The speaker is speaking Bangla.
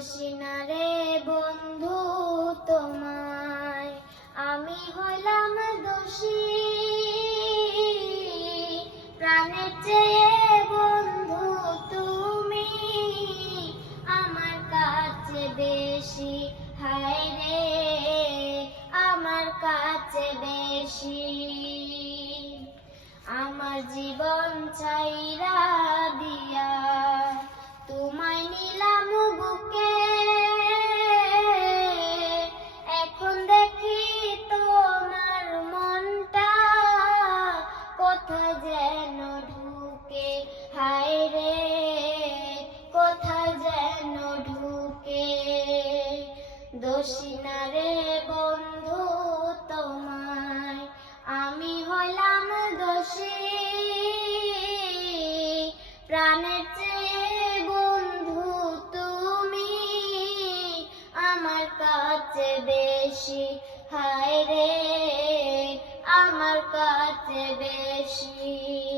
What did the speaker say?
দোষী না রে বন্ধু তোমায়, আমি হলাম দোষী। প্রাণের চেয়ে বন্ধু তুমি আমার কাছে বেশি, হায় রে আমার কাছে বেশি। আমার জীবন ছাইরা দিয়া তোমায় নিলাম বুকে, এখন দেখি তোমার মনটা কোথায় যেন ঢুকে, হায় রে কোথায় যেন ঢুকে। দোষী না রে বন্ধু তোমায়, আমি হলাম দোষী। প্রাণের চেয়ে বন্ধু তুমি আমার কাছে বেশি, হায় রে আমার কাছে বেশি।